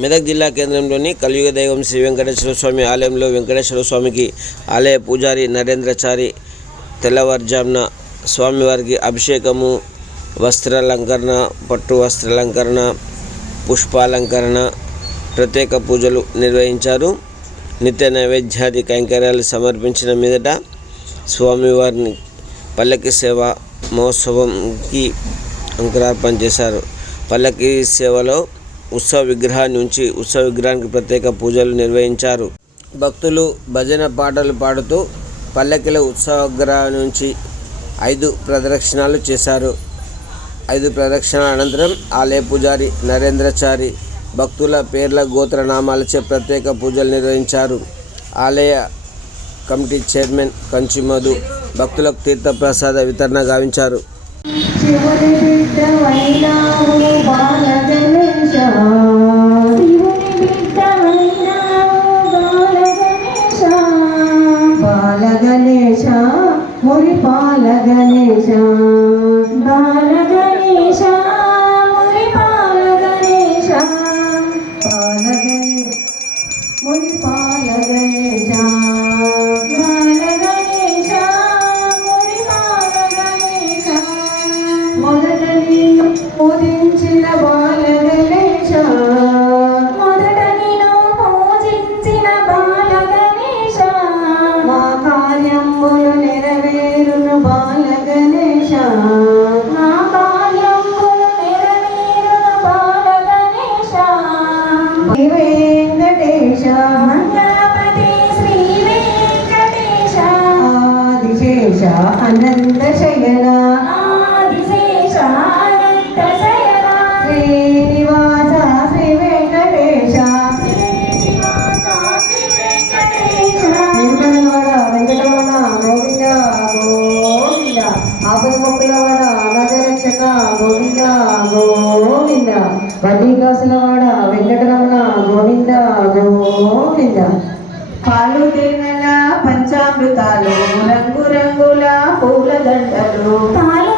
మెదక్ జిల్లా కేంద్రంలోని కలియుగ దైవం శ్రీ వెంకటేశ్వర స్వామి ఆలయంలో వెంకటేశ్వర స్వామికి ఆలయ పూజారి నరేంద్రచారి తెల్లవారుజామున స్వామివారికి అభిషేకము వస్త్రాలంకరణ పట్టు వస్త్రాలంకరణ పుష్పాలంకరణ ప్రత్యేక పూజలు నిర్వహించారు. నిత్య నైవేద్యాది కైంకర్యాలు సమర్పించిన మీదట స్వామివారిని పల్లకి సేవ మహోత్సవంకి అంకురార్పణ చేశారు. పల్లకి సేవలో ఉత్సవ విగ్రహాన్ని ఉంచి ఉత్సవ విగ్రహానికి ప్రత్యేక పూజలు నిర్వహించారు. భక్తులు భజన పాటలు పాడుతూ పల్లకిల ఉత్సవ విగ్రహం నుంచి ఐదు ప్రదక్షిణాలు చేశారు. ఐదు ప్రదక్షిణాల అనంతరం ఆలయ పూజారి నరేంద్రచారి భక్తుల పేర్ల గోత్ర నామాలచే ప్రత్యేక పూజలు నిర్వహించారు. ఆలయ కమిటీ చైర్మన్ కంచి మధు భక్తులకు తీర్థప్రసాద వితరణ గావించారు. శివుని బిడ్డవైనావు బాలగణేశ శివుని బిడ్డవైనావు బాలగణేశ బాలగణేశ మురి బాలగణేశ బాలగణేశ మురి బాలగణేశ బాలగణేశ మురి బాలగణేశ మురి బాలగణేశ మొదట పూజించిన బాలగణేశ వెంకటేశ మంగళపతి శ్రీ వెంకటేశ ఆదిశేష అనంత శయన. ఆదిశేష అనంత శయన శ్రీనివాస శ్రీ వెంకటేశ. శ్రీనివాస శ్రీ వెంకటేశ వెంకటరమణ వెంకటరమణ గోవింద. గోవింద ఆపద గోవింద గోవింద. వడ్డీ కాసులవాడ గోవింద పాలు తేనెల పంచామృతాలు రంగు రంగుల పూల దండలు పాలు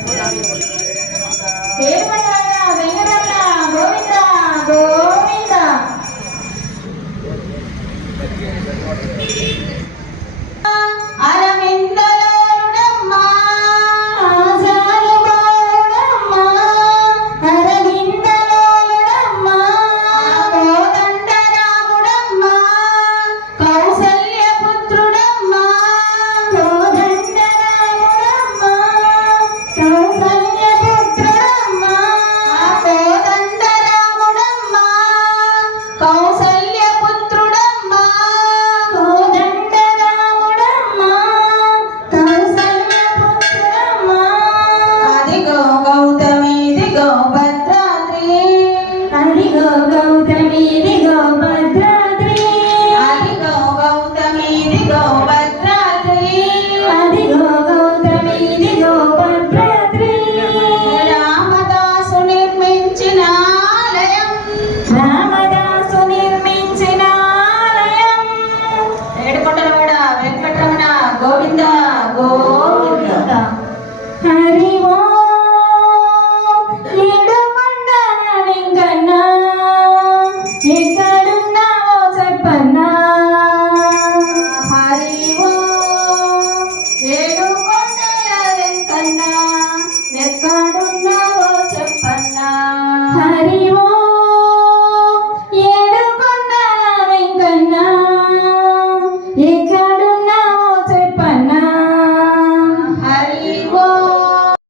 এখন আমি